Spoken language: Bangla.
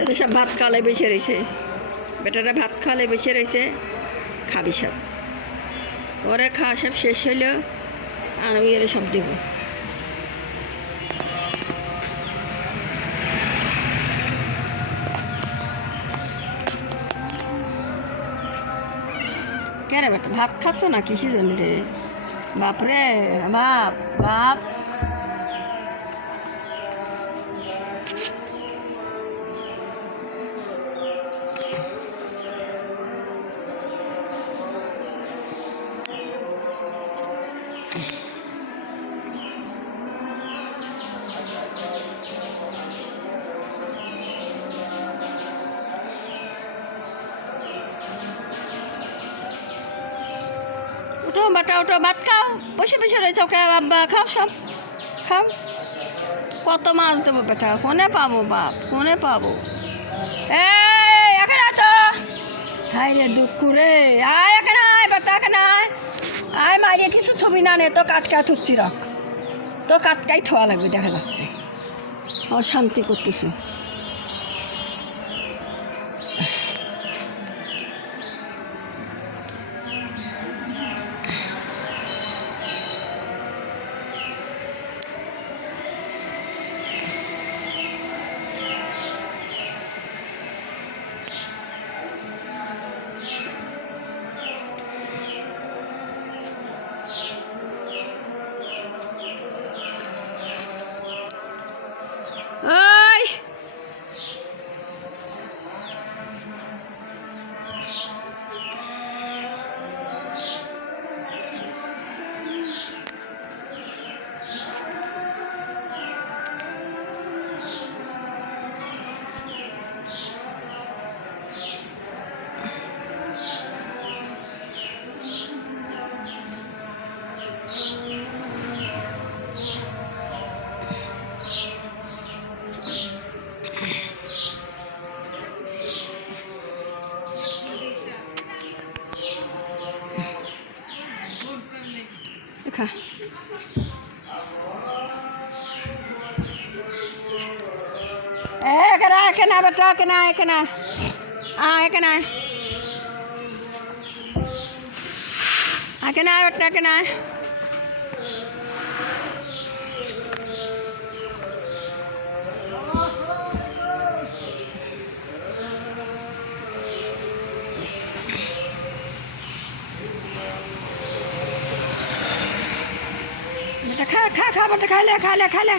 এদের সব ভাত খাওয়ালে বেছে রয়েছে। বেটারা ভাত খাওয়ালে বেছে রয়েছে, খাবি সব। ওরে খাওয়া সব শেষ হইল আর ওই সব দেবো। কে রে বেটা, ভাত খাচ্ছ না কিসের জন্য রে বাপরে, বাপ বাপ। উঠো বাটা উঠো ভাত খাও। বসে বসে রয়েছে খাও আব্বা, খাও সব, খাও। কত মাছ দেবো বেটা, কোনে পাবো বাপ, কোনে পাবো? এই, এখানে আছো? হাই রে দুঃখ রে। আয় এখানে আয় বেটা, এখানে আয়। আয় মারিয়ে কিছু থবি না নে তো কাটকা থুচ্ছি, রাখ। তো কাটকাই থোয়া লাগবে, দেখা যাচ্ছে। আমার শান্তি করতেছি। খা এ এখানে আয়, এখানে আয় বেটা এখানে আয়, এখানে আয়। बेटा खा खा खा बेटा खा ले खा ले खा ले।